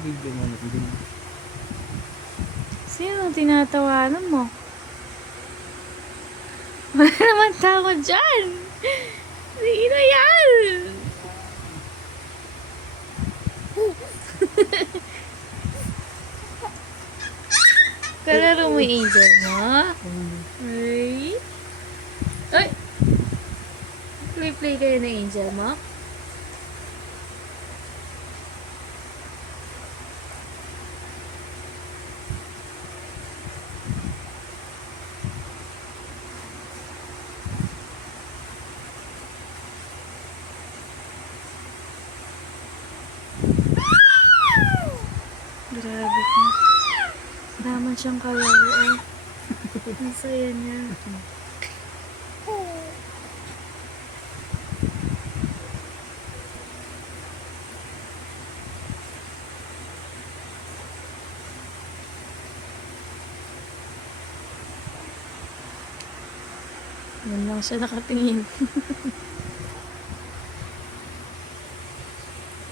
Bigla mo din. Sino tinatawanan mo? Wala naman tao dyan! Sino yan? Kalaro mo yung angel mo? Ay. Ay! Play-play kayo ng angel mo? Daman siyang kalaro eh. Ang saya niya. Yan lang siya nakatingin.